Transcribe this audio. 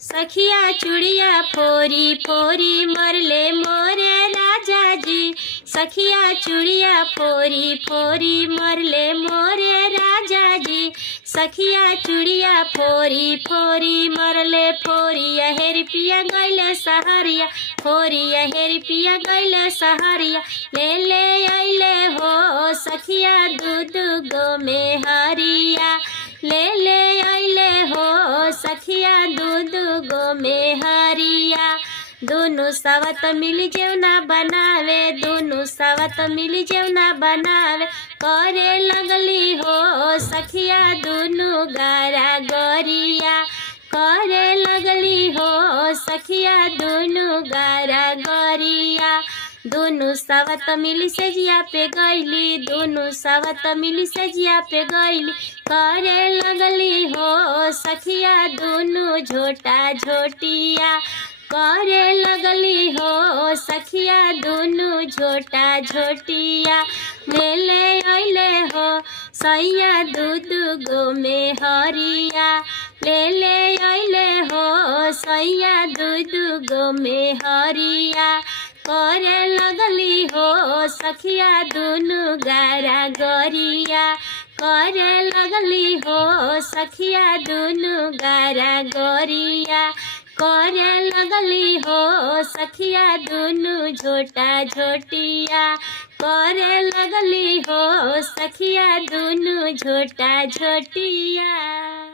सखिया चूड़िया फोरी फोरी मरले मोरे राजा जी। सखिया चूड़िया फोरी फोरी मरले मोरे राजा जी। सखिया चूड़िया फोरी फोरी मरले फोरिया हेर पिया गैले सहरिया। फोरिया हेर पिया गैले सहरिया। ले ले अइले हो सखिया दूध गो में हरिया। ले ले अइले हो सखिया दूध गो में हरिया। दोनों सावत मिली जेवना बनावे। दोनों सावत मिली जेवना बनावे। करे लगली हो सखिया दोनों गारा गोरिया। करे लगली हो सखिया दोनों गारा गोरिया। दोनों सावत मिली सजिया पे गईली। दोनों सावत मिली सजिया पे गईली। करे लगली हो सखिया दोनों झोटा झोटिया। करे लगली हो सखिया दोनों झोटा झोटिया। ले ले अइले हो सैया दूध गो में हरिया। ले ले अइले हो सैया दूध गो में हरिया। करे लगली हो सखिया दोनों गारा गोरिया। करे लगली हो सखिया दोनों गारा गोरिया। करे लगली हो सखिया दोनों झोटा झोटिया। करे लगली हो सखिया दोनों झोटा झोटिया।